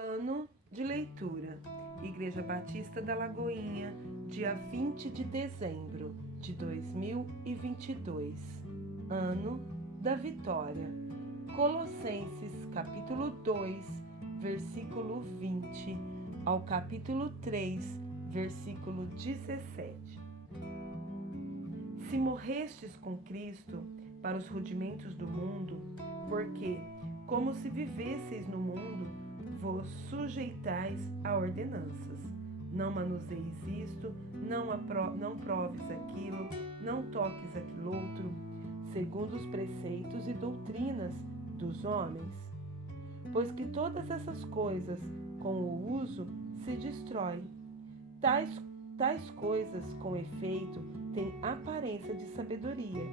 Plano de leitura: Igreja Batista da Lagoinha, dia 20 de dezembro de 2022, ano da vitória. Colossenses, capítulo 2, versículo 20 ao capítulo 3, versículo 17. Se morrestes com Cristo para os rudimentos do mundo, porque, como se vivesseis no mundo, vos sujeitais a ordenanças. Não manuseis isto, não proves aquilo, não toques aquilo outro, segundo os preceitos e doutrinas dos homens. Pois que todas essas coisas, com o uso, se destroem. Tais coisas, com efeito, têm aparência de sabedoria,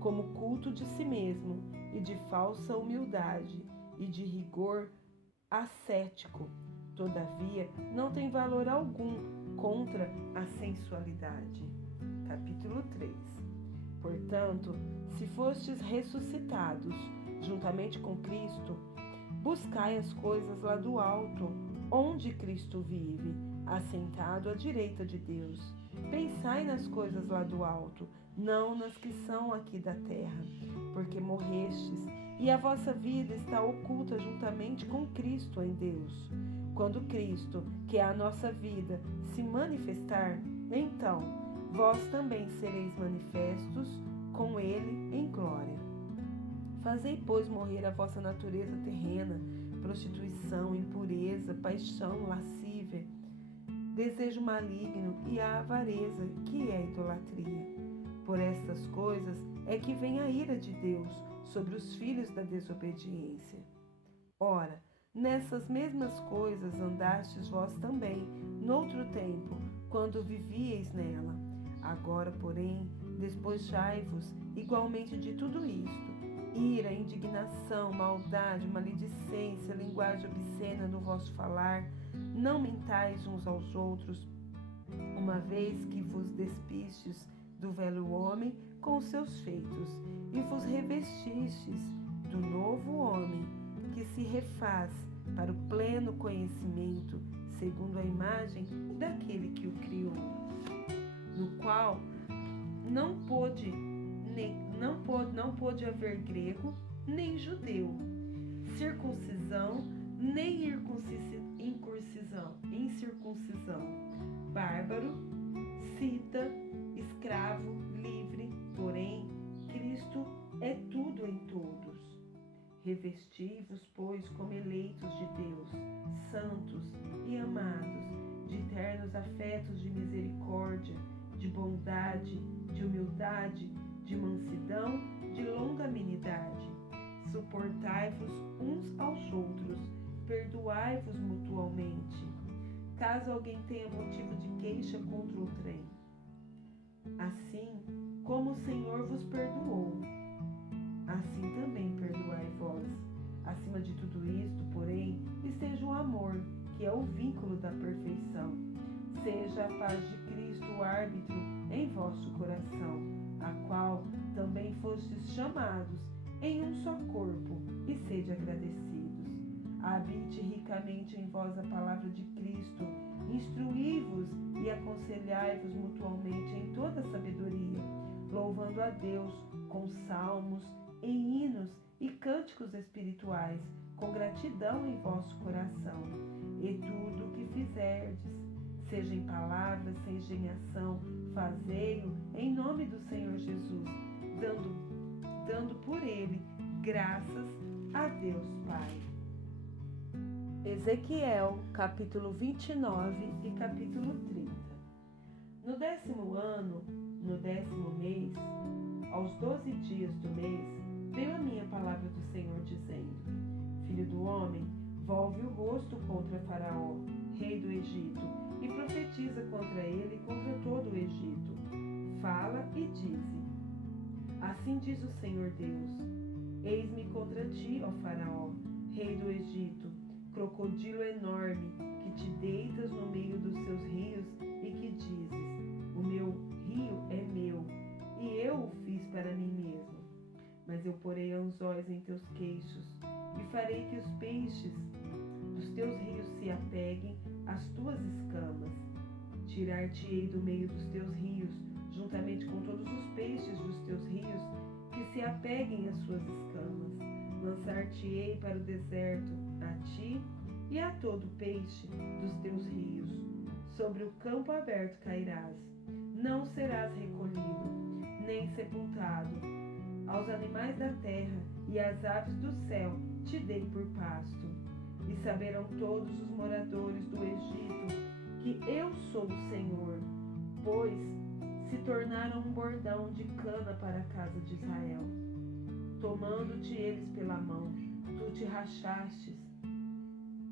como culto de si mesmo, e de falsa humildade, e de rigor ascético. Todavia, não tem valor algum contra a sensualidade. Capítulo 3. Portanto, se fostes ressuscitados juntamente com Cristo, buscai as coisas lá do alto, onde Cristo vive, assentado à direita de Deus. Pensai nas coisas lá do alto, não nas que são aqui da terra, porque morrestes, e a vossa vida está oculta juntamente com Cristo em Deus. Quando Cristo, que é a nossa vida, se manifestar, então vós também sereis manifestos com Ele em glória. Fazei, pois, morrer a vossa natureza terrena, prostituição, impureza, paixão, lascívia, desejo maligno e a avareza, que é a idolatria. Por estas coisas é que vem a ira de Deus sobre os filhos da desobediência. Ora, nessas mesmas coisas andastes vós também, noutro tempo, quando vivieis nela. Agora, porém, despojai-vos igualmente de tudo isto: ira, indignação, maldade, maledicência, linguagem obscena no vosso falar. Não mentais uns aos outros, uma vez que vos despistes do velho homem com os seus feitos, e vos revestistes do novo homem, que se refaz para o pleno conhecimento, segundo a imagem daquele que o criou, no qual não pôde haver grego nem judeu, circuncisão nem incircuncisão, bárbaro, cita, escravo, livre, porém Cristo é tudo em todos. Revesti-vos, pois, como eleitos de Deus, santos e amados, de ternos afetos de misericórdia, de bondade, de humildade, de mansidão, de longanimidade. Suportai-vos uns aos outros, perdoai-vos mutualmente, caso alguém tenha motivo de queixa contra outrem. Assim como o Senhor vos perdoou, assim também perdoai vós. Acima de tudo isto, porém, esteja o amor, que é o vínculo da perfeição. Seja a paz de Cristo o árbitro em vosso coração, a qual também fostes chamados em um só corpo, e sede agradecidos. Habite ricamente em vós a palavra de Cristo, instruí-vos e aconselhai-vos mutualmente em toda sabedoria, louvando a Deus com salmos, em hinos e cânticos espirituais, com gratidão em vosso coração. E tudo o que fizerdes, seja em palavra, seja em ação, fazei-o em nome do Senhor Jesus, dando por ele graças a Deus Pai. Ezequiel, capítulo 29 e capítulo 30. No 10º ano, no 10º mês, aos 12 dias do mês, veio a minha palavra do Senhor, dizendo: Filho do homem, volve o rosto contra Faraó, rei do Egito, e profetiza contra ele e contra todo o Egito. Fala e dize: Assim diz o Senhor Deus: Eis-me contra ti, ó Faraó, rei do Egito, crocodilo enorme, que te deitas no meio dos seus rios e que dizes: O meu rio é meu, e eu o fiz para mim mesmo. Mas eu porei anzóis em teus queixos, e farei que os peixes os teus rios se apeguem às tuas escamas. Tirar-te-ei do meio dos teus rios, juntamente com todos os peixes dos teus rios, que se apeguem às suas escamas. Lançar-te-ei para o deserto, a ti e a todo peixe dos teus rios. Sobre o campo aberto cairás, não serás recolhido, nem sepultado. Aos animais da terra e às aves do céu te dei por pasto. E saberão todos os moradores do Egito que eu sou o Senhor, pois se tornaram um bordão de cana para a casa de Israel. Tomando-te eles pela mão, tu te rachastes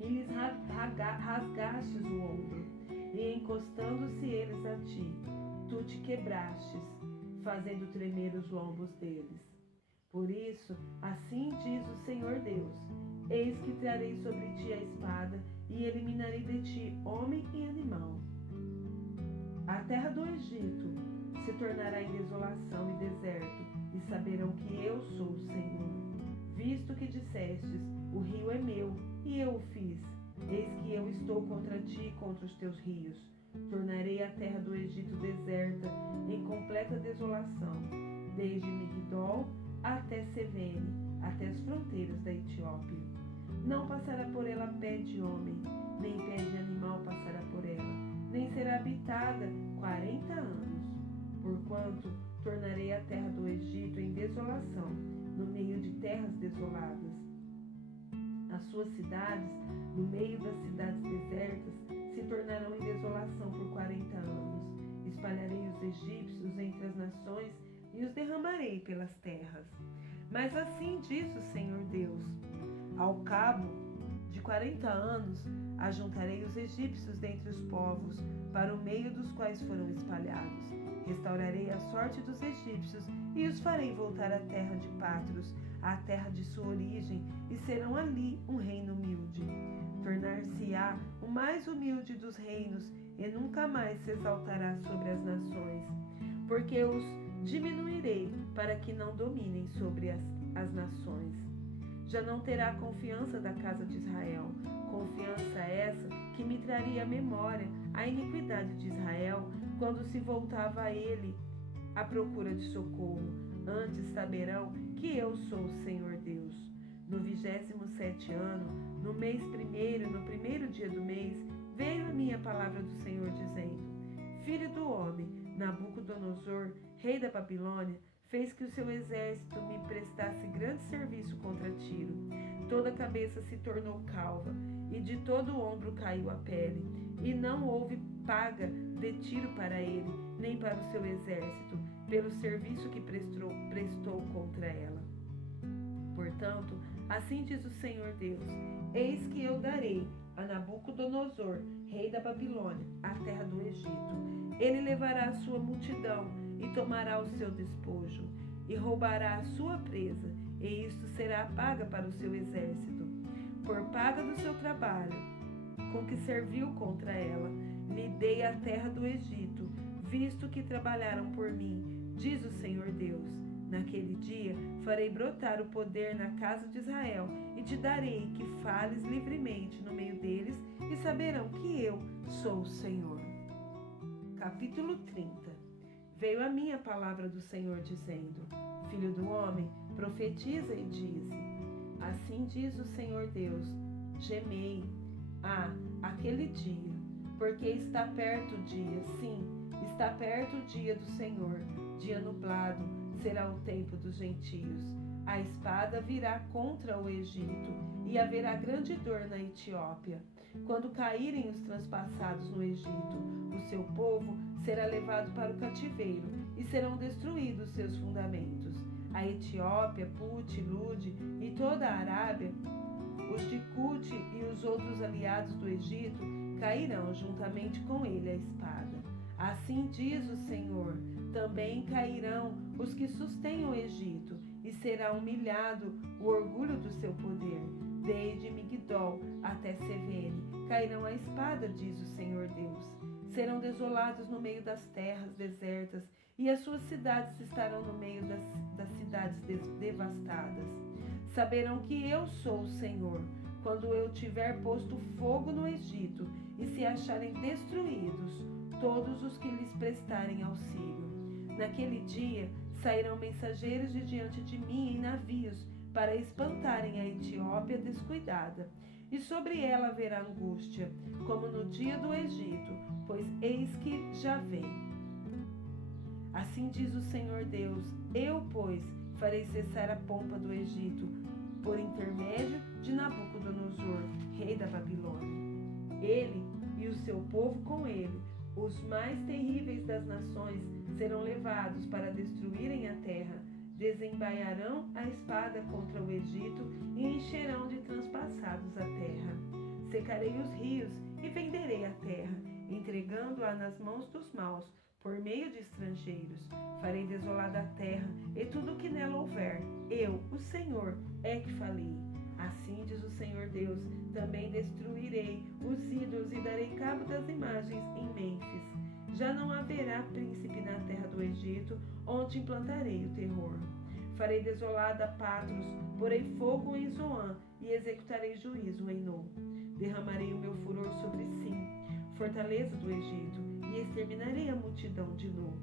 e lhes rasgastes o ombro, e encostando-se eles a ti, tu te quebrastes, fazendo tremer os lombos deles. Por isso, assim diz o Senhor Deus: eis que trarei sobre ti a espada, e eliminarei de ti homem e animal. A terra do Egito se tornará em desolação e deserto, e saberão que eu sou o Senhor. Visto que dissestes: o rio é meu, e eu o fiz, eis que eu estou contra ti e contra os teus rios. Tornarei a terra do Egito deserta, em completa desolação, desde Migdol até Sevene, até as fronteiras da Etiópia. Não passará por ela pé de homem, nem pé de animal passará por ela, nem será habitada 40 anos. Porquanto tornarei a terra do Egito em desolação, no meio de terras desoladas. As suas cidades, no meio das cidades desertas, se tornarão em desolação por 40 anos. Espalharei os egípcios entre as nações e os derramarei pelas terras. Mas assim diz o Senhor Deus: ao cabo de 40 anos, ajuntarei os egípcios dentre os povos, para o meio dos quais foram espalhados. Restaurarei a sorte dos egípcios e os farei voltar à terra de Patros, à terra de sua origem, e serão ali um reino humilde. Tornar-se-á o mais humilde dos reinos, e nunca mais se exaltará sobre as nações, porque os diminuirei para que não dominem sobre as nações. Já não terá confiança da casa de Israel, confiança essa que me traria à memória a iniquidade de Israel quando se voltava a ele à procura de socorro. Antes saberão que eu sou o Senhor Deus. No 27º ano, no mês primeiro, no primeiro dia do mês, veio a minha palavra do Senhor dizendo: Filho do homem, Nabucodonosor, rei da Babilônia, fez que o seu exército me prestasse grande serviço contra Tiro. Toda a cabeça se tornou calva, e de todo o ombro caiu a pele, e não houve paga de Tiro para ele, nem para o seu exército, pelo serviço que prestou contra ela. Portanto, assim diz o Senhor Deus: eis que eu darei a Nabucodonosor, rei da Babilônia, a terra do Egito. Ele levará a sua multidão e tomará o seu despojo, e roubará a sua presa, e isto será a paga para o seu exército. Por paga do seu trabalho, com que serviu contra ela, lhe dei a terra do Egito, visto que trabalharam por mim, diz o Senhor Deus. Naquele dia farei brotar o poder na casa de Israel, e te darei que fales livremente no meio deles, e saberão que eu sou o Senhor. Capítulo 30. Veio a mim a palavra do Senhor dizendo: Filho do homem, profetiza e dize: assim diz o Senhor Deus: gemei, aquele dia, porque está perto o dia, sim, está perto o dia do Senhor, dia nublado, será o tempo dos gentios. A espada virá contra o Egito, e haverá grande dor na Etiópia. Quando caírem os transpassados no Egito, o seu povo será levado para o cativeiro, e serão destruídos seus fundamentos. A Etiópia, Put, Lud e toda a Arábia, os de Cute e os outros aliados do Egito, cairão juntamente com ele a espada. Assim diz o Senhor: também cairão os que sustêm o Egito, e será humilhado o orgulho do seu poder. Desde Migdol até Sevene cairão a espada, diz o Senhor Deus. Serão desolados no meio das terras desertas, e as suas cidades estarão no meio das cidades devastadas. Saberão que eu sou o Senhor, quando eu tiver posto fogo no Egito e se acharem destruídos todos os que lhes prestarem auxílio. Naquele dia sairão mensageiros de diante de mim em navios para espantarem a Etiópia descuidada, e sobre ela haverá angústia, como no dia do Egito, pois eis que já vem. Assim diz o Senhor Deus: eu, pois, farei cessar a pompa do Egito, por intermédio de Nabucodonosor, rei da Babilônia. Ele e o seu povo com ele, os mais terríveis das nações, serão levados para destruírem a terra, desembaiarão a espada contra o Egito e encherão de transpassados a terra. Secarei os rios e venderei a terra, entregando-a nas mãos dos maus, por meio de estrangeiros. Farei desolada a terra e tudo o que nela houver. Eu, o Senhor, é que falei. Assim diz o Senhor Deus: também destruirei os ídolos e darei cabo das imagens em Mênfis. Já não haverá príncipe na terra do Egito, onde implantarei o terror. Farei desolada Patros, porei fogo em Zoan e executarei juízo em No. Derramarei o meu furor sobre Sim, fortaleza do Egito, e exterminarei a multidão de No.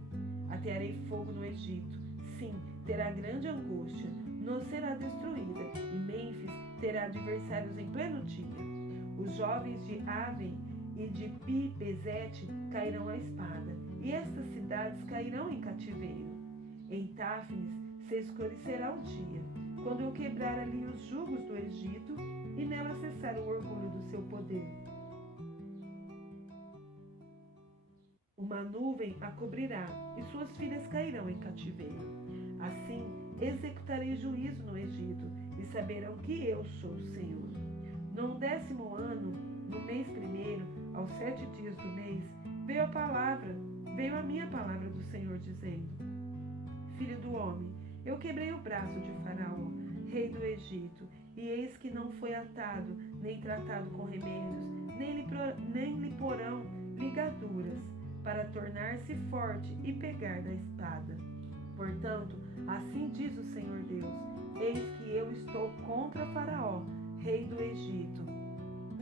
Atearei fogo no Egito. Sim, terá grande angústia. No será destruída, e Mênfis terá adversários em pleno dia. Os jovens de Aven e de Pi-Besete cairão à espada, e estas cidades cairão em cativeiro. Em Táfnis se escurecerá o dia, quando eu quebrar ali os jugos do Egito e nela cessar o orgulho do seu poder. Uma nuvem a cobrirá, e suas filhas cairão em cativeiro. Assim executarei juízo no Egito, e saberão que eu sou o Senhor. No 10º ano, no mês 1º, aos 7 dias do mês, veio a minha palavra do Senhor, dizendo: Filho do homem, eu quebrei o braço de Faraó, rei do Egito, e eis que não foi atado, nem tratado com remédios, nem lhe porão ligaduras, para tornar-se forte e pegar da espada. Portanto, assim diz o Senhor Deus: eis que eu estou contra Faraó, rei do Egito.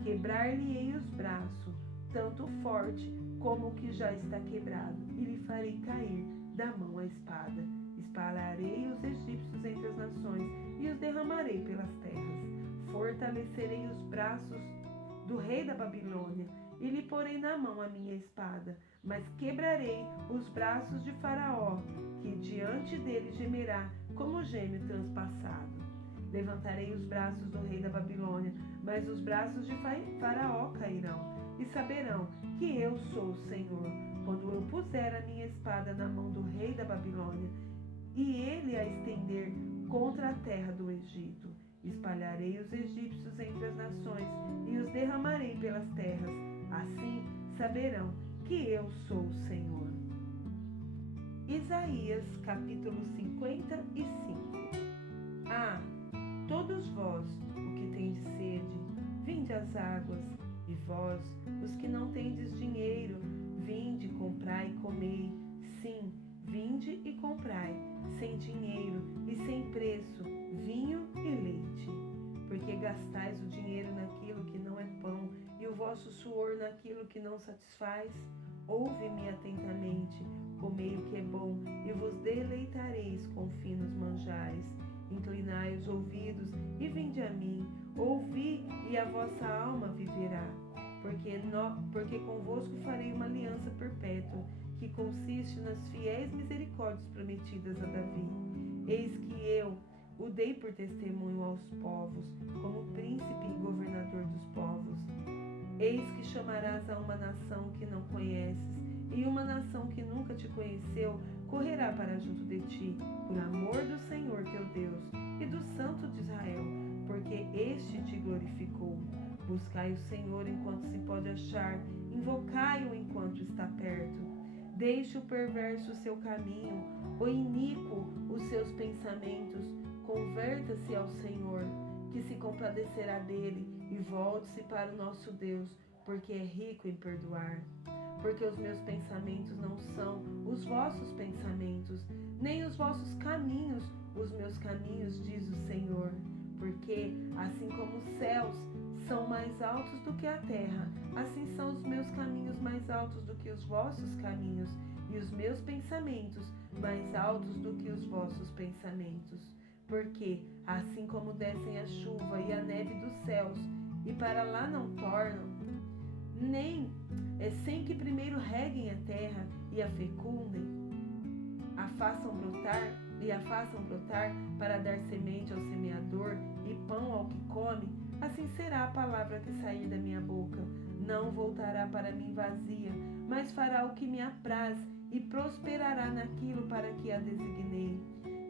Quebrar-lhe-ei os braços, tanto o forte como o que já está quebrado, e lhe farei cair da mão a espada. Espalharei os egípcios entre as nações e os derramarei pelas terras. Fortalecerei os braços do rei da Babilônia e lhe porei na mão a minha espada, mas quebrarei os braços de Faraó, que diante dele gemerá como geme transpassado. Levantarei os braços do rei da Babilônia, mas os braços de Faraó cairão, e saberão que eu sou o Senhor, quando eu puser a minha espada na mão do rei da Babilônia, e ele a estender contra a terra do Egito. Espalharei os egípcios entre as nações e os derramarei pelas terras. Assim saberão que eu sou o Senhor. Isaías capítulo 55. Ah, todos vós, o que tendes sede, vinde às águas, e vós, os que não tendes dinheiro, vinde, comprai e comei. Sim, vinde e comprai, sem dinheiro e sem preço, vinho e leite. Porque gastais o dinheiro naquilo que não é pão, e o vosso suor naquilo que não satisfaz? Ouve-me atentamente, comei o que é bom, e vos deleitareis com finos manjares. Inclinai os ouvidos e vinde a mim, ouvi, e a vossa alma viverá. Porque convosco farei uma aliança perpétua, que consiste nas fiéis misericórdias prometidas a Davi. Eis que eu o dei por testemunho aos povos, como príncipe e governador dos povos. Eis que chamarás a uma nação que não conheces, e uma nação que nunca te conheceu correrá para junto de ti, por amor do Senhor teu Deus e do Santo de Israel, porque este te glorificou. Buscai o Senhor enquanto se pode achar, invocai-o enquanto está perto. Deixe o perverso o seu caminho, o iníquo os seus pensamentos. Converta-se ao Senhor, que se compadecerá dele, e volte-se para o nosso Deus, porque é rico em perdoar. Porque os meus pensamentos não são os vossos pensamentos, nem os vossos caminhos os meus caminhos, diz o Senhor. Porque, assim como os céus são mais altos do que a terra, assim são os meus caminhos mais altos do que os vossos caminhos, e os meus pensamentos mais altos do que os vossos pensamentos. Porque, assim como descem a chuva e a neve dos céus, e para lá não tornam, nem sem que primeiro reguem a terra e a fecundem, a façam brotar para dar semente ao semeador e pão ao que come, assim será a palavra que sair da minha boca. Não voltará para mim vazia, mas fará o que me apraz e prosperará naquilo para que a designei.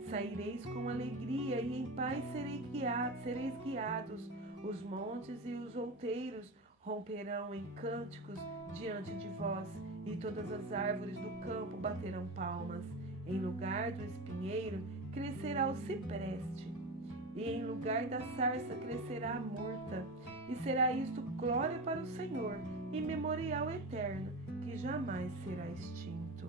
Saireis com alegria e em paz sereis guiados. Os montes e os outeiros romperão em cânticos diante de vós, e todas as árvores do campo baterão palmas. Em lugar do espinheiro crescerá o cipreste, e em lugar da sarça crescerá a murta, e será isto glória para o Senhor, e memorial eterno, que jamais será extinto.